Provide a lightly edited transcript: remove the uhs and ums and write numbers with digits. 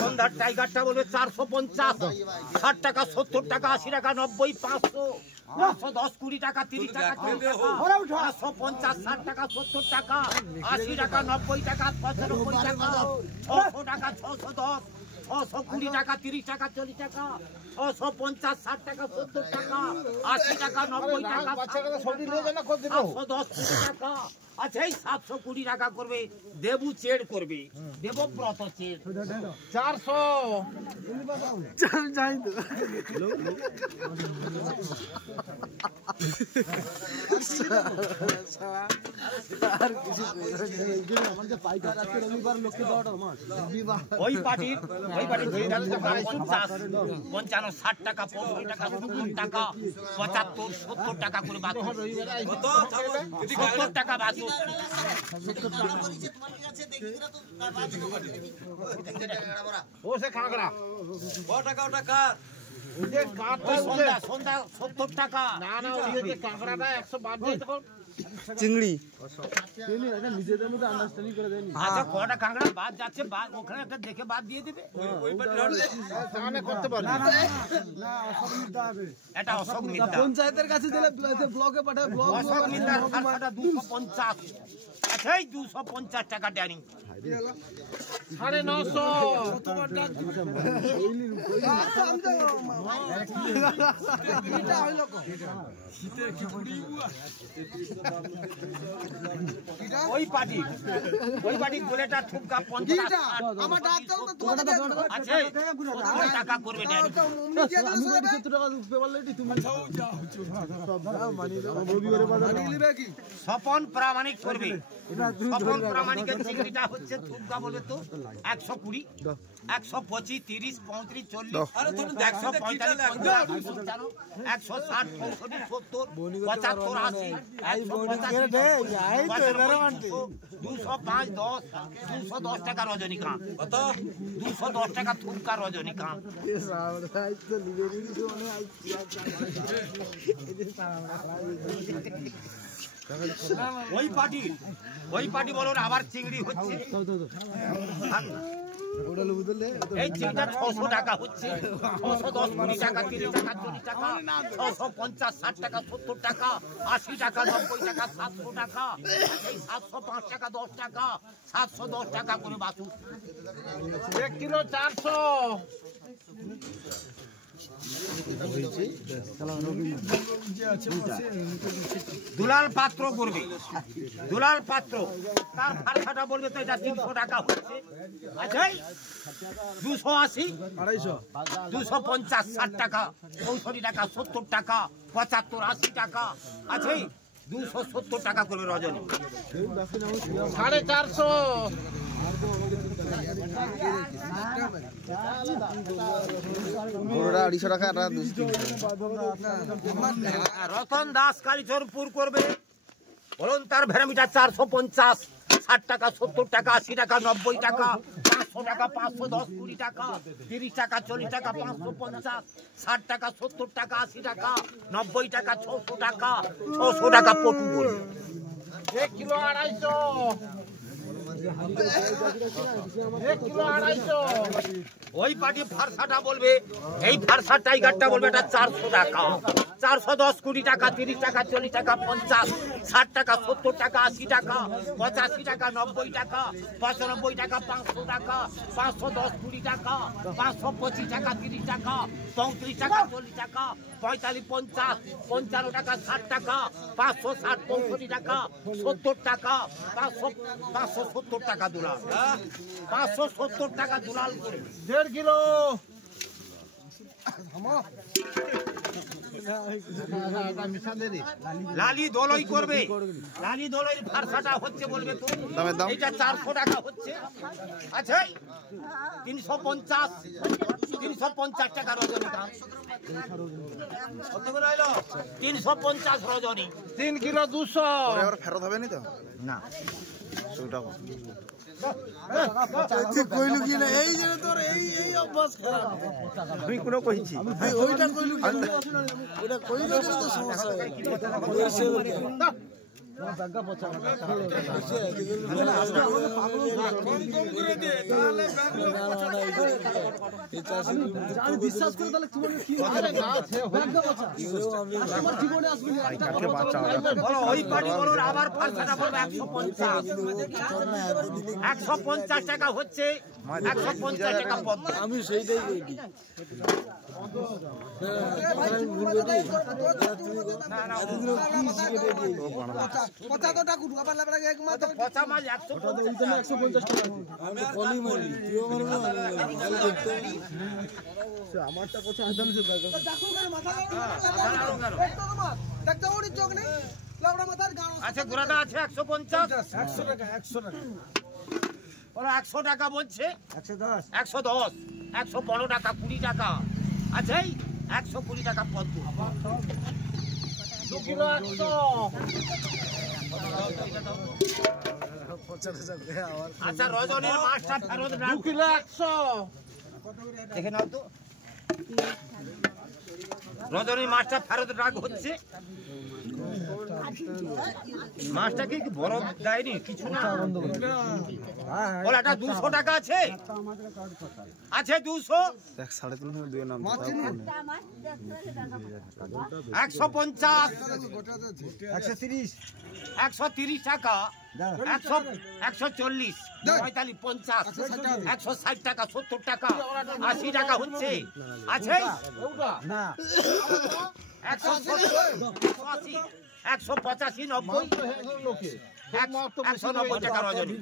সন্ধ্যার টাইগারটা বলবে 450, 60 টাকা, 70 টাকা, 80 টাকা, 90, 500, 510, 20 টাকা, 30 টাকা, 550, 60 টাকা, 70 টাকা, 80 টাকা, 90 টাকা, 95 টাকা, 600 টাকা, 610, 620 টাকা, 30 টাকা, 40 টাকা, 650, 60 টাকা, 70 টাকা, 80 টাকা, 90 টাকা, 710 টাকা। আচ্ছা, এই 720 টাকা করবে দেবু চেড় করবে, দেবব্রত চেড় 400। ওই পার্টির 55, 60 টাকা, 65 টাকা, 70 টাকা, 75, 70 টাকা করে বাদ, 70 টাকা বাদ। ও সে খাগড়া সন্ধ্যা 70 টাকা। না না, কাঁকড়াটা 100 বাদ দিয়ে চিংড়ি নিজেদের মধ্যে আন্ডারস্ট্যান্ডিং করে দেন। আচ্ছা, কটা কাঁকড়া বাদ যাচ্ছে, ওখানে একটা দেখে বাদ দিয়ে দেবে। করতে পারবে না, এটা অশোক মিত্র পঞ্চায়েতের কাছে দিলে ব্লকে পাঠায়, ব্লক অশোক মিত্র 250। আচ্ছা, এই 250 টাকা ড্যানিং 950। ওই পার্টি গোলেটা ঠুকা 50 টাকা করবে স্বপন প্রামাণিক করবে। স্বপন প্রামাণিকের চিংড়িটা হচ্ছে ঠুকা বলবে তো 120, 125, 30, 35, 40, 145, 160, 65, 70, 75, 80, 205, 10, 210 টাকা রজনীকান্ত। কত? 210 টাকা ঠুকা রজনীকান্ত। ওই পার্টি বলো আবার চিংড়ি হচ্ছে, এই চিংড়িটা 600 টাকা হচ্ছে, 610, 20 টাকা, 30 টাকা, 40 টাকা, 650, 60 টাকা, 70 টাকা, 80 টাকা, 90 টাকা, 700 টাকা, এই 705 টাকা, 10 টাকা, 710 টাকা করে বাসু 1 কিলো 400। দুলাল পাত্র করবে, দুলাল পাত্র তার ফারখাটা বলবে তো এটা 300 টাকা হচ্ছে। আচ্ছা, 280, 250, 60 টাকা, 65 টাকা, 70 টাকা, 75, 80 টাকা। আচ্ছা, 270 টাকা করবে রজনী 450। রতন দাস কালীচরপুর করবে, বলুন তার ভেড়ামিটা 450, 60 টাকা, 70 টাকা, 80 টাকা, 90 টাকা, 500 টাকা, 510, 20 টাকা, 30 টাকা, 40 টাকা, 550, 60 টাকা, 70 টাকা, 80 টাকা, 90 টাকা, 600 টাকা, 600 টাকা পটু করবে 1 কিলো 250। ওই পার্টি ফারসাটা বলবে, এই ফারসা টাইগারটা বলবে এটা 400 টাকা, 410, 20 টাকা, 30 টাকা, 40 টাকা, 50, 60 টাকা, 70 টাকা, 80 টাকা, 85 টাকা, 90 টাকা, 95 টাকা, 500 টাকা, 510, 20 টাকা, 525 টাকা, 30 টাকা, 35 টাকা, 40 টাকা, 45, 50, 55 টাকা, 60 টাকা, 560, 65 টাকা, 70 টাকা, 570 টাকা দুলাল, 570 টাকা দুলাল করে 1.5 কিলো। লালি দলই করবে, লালি দলই ফারসাটা হচ্ছে বলবে তো এটা 400 টাকা হচ্ছে। আচ্ছা, 350 টাকা রজনীকান্ত, 350 রজনী 3 কিলো 200। ফেরত হবে না তো না, বিশ্বাস করে তাহলে ওই পার্টি বলো আবার ফারসাটা বলবে 150 টাকা হচ্ছে 150 টাকা পদ্ম। আমি সেইটাই পচা মাল 150 টাকা। আমারটা কোথায় আচ্ছা গোড়াটা আছে 150 100 টাকা 100 টাকা ওরা 100 টাকা বলছে 110 110 115 টাকা 20 টাকা আচ্ছা 120 টাকা পদ্ম 2 কিলো 100 আচ্ছা রজনীর মাছটা ফেরত না 2 কিলো 100 দেখে নাও তো রজনীর মাছটা ফেরত রাখ হচ্ছে মাছটা কি বড় দেয়নি কিছু না বলে এটা 200 টাকা আছে আছে 200 150 130 টাকা 140 45 50 160 টাকা 70 টাকা 80 টাকা হচ্ছে আছে 185 90 190 টাকা রজনী